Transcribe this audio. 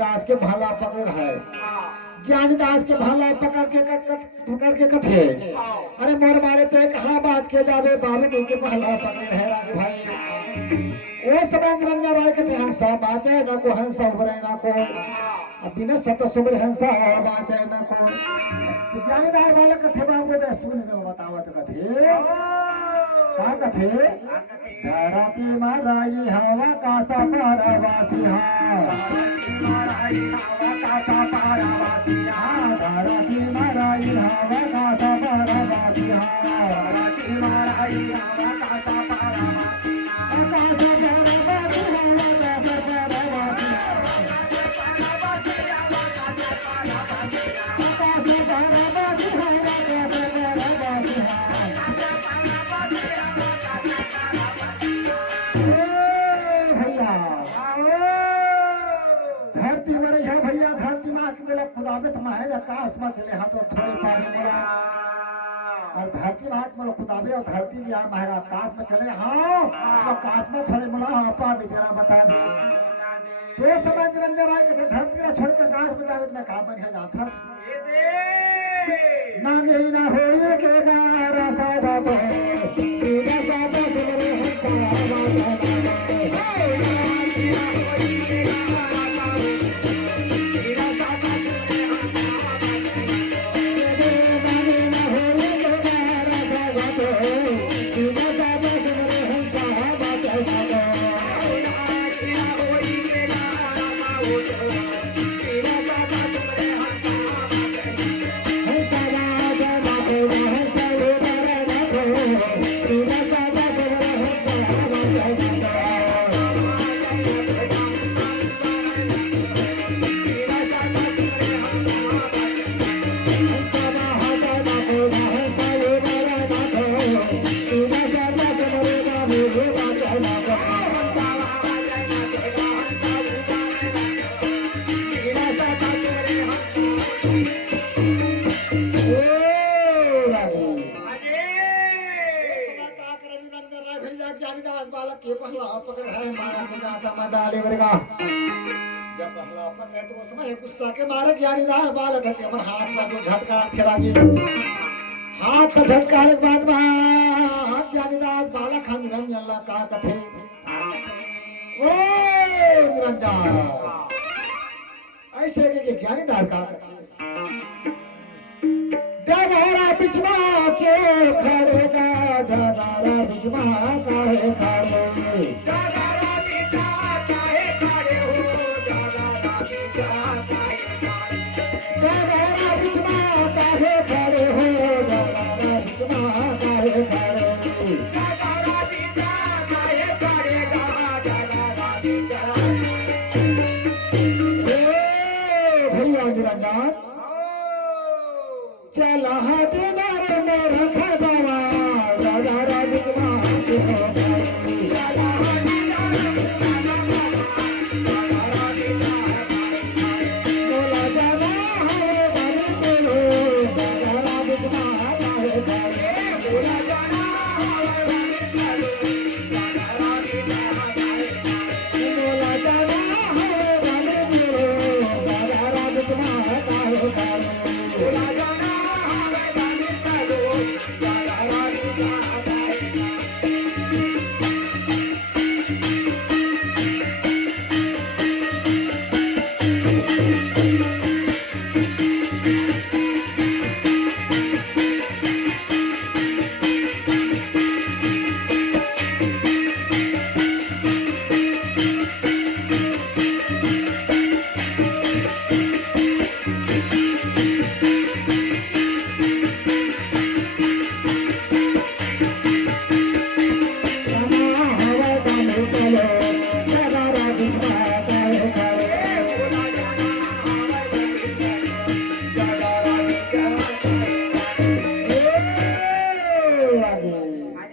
ज्ञानीदास के भाला पकड़ है। ज्ञानीदास के भाला पकड़ के कथे अरे मोर मारे तो कहाँ बात के जावे बाबू के भाला पकड़ है राग भाई। वो समय निरंजन राय कहते हंसा बाचे न को हंसा उभरे न को बिना सत सुबह हंसा और बाचे न को। ज्ञानीदास वाला कथे बाबू दे सुन दे बतावत कथे का कथे धरती माराई हवा का पारवासी हा माराई हवा का पारवासी हा धरती माराई हवा का पारवासी हा धरती माराई हवा का पारवासी खुदाबे तुम है आकाश में चले हाँ तो थोड़े पानी मेरा और धरती में हाथ में खुदाबे और धरती भी आप है आकाश में चले हाँ तो आकाश में थोड़े मुला आपा भी जरा बता दे तो समय निरंजन राय के धरती ना छोड़ के आकाश में जावे मैं कहाँ बन है जाता नागे ही ना हो ये के गारा सादा तो तेरा सादा तेरे हंसा के मारे ज्ञानीदास बालक है हमर हाथ का जो झटका खेलागी हाथ का झटका के बाद में ज्ञानीदास बालक हम निरंजन ला का कथे ओ निरंजन ऐसे के ज्ञानीदास का डगरा बिचवा के खड़ेगा डगरा बिचवा काहे खड़े चला Hello.